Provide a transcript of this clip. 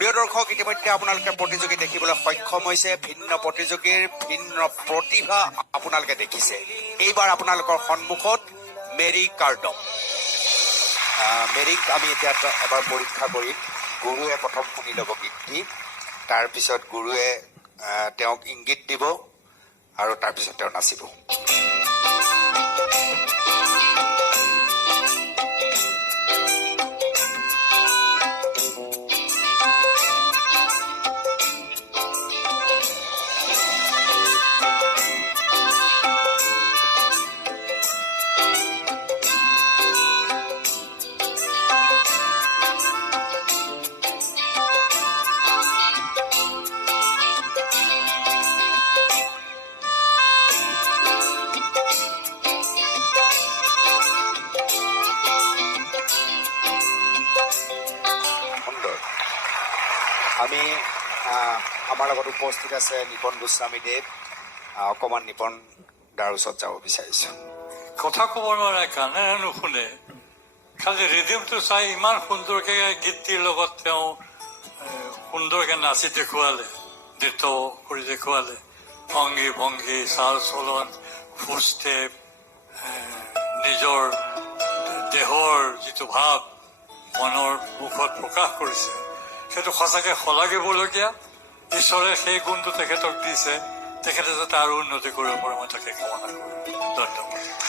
প্ৰিয় দৰ্শক, ইতিমধ্যে আপোনালোকে প্ৰতিযোগী দেখিবলৈ সক্ষম হৈছে। ভিন্ন প্ৰতিযোগীৰ ভিন্ন প্ৰতিভা আপোনালোকে দেখিছে। এইবাৰ আপোনালোকৰ সন্মুখত মেৰী কাৰ্ডম। মেৰীক আমি এতিয়া এবাৰ পৰীক্ষা কৰিম। গুৰুৱে প্ৰথম শুনি ল'ব গীতটি, তাৰপিছত গুৰুৱে তেওঁক ইংগিত দিব আৰু তাৰপিছত তেওঁ নাচিব। আমি আমাৰ লগত উপস্থিত আছে নিপন গোস্বামী দেৱ। অকণমান নিপন দাৰ ওচৰত যাব বিচাৰিছোঁ। কথা ক'ব নোৱাৰে, গানেৰে নুশুনে, খালি ৰিডিমটো চাই ইমান সুন্দৰকৈ গীতটিৰ লগত তেওঁ সুন্দৰকৈ নাচি দেখুৱালে, নৃত্য কৰি দেখুৱালে। অংগী ভংগী, চাল চলন, ফুটষ্টেপ, নিজৰ দেহৰ যিটো ভাৱ মনৰ মুখত প্ৰকাশ কৰিছে, সেইটো সঁচাকৈ শলাগিবলগীয়া। ঈশ্বৰে সেই গুণটো তেখেতক দিছে, তেখেতে যাতে আৰু উন্নতি কৰিব পাৰে মই তাকে কামনা কৰোঁ। ধন্যবাদ।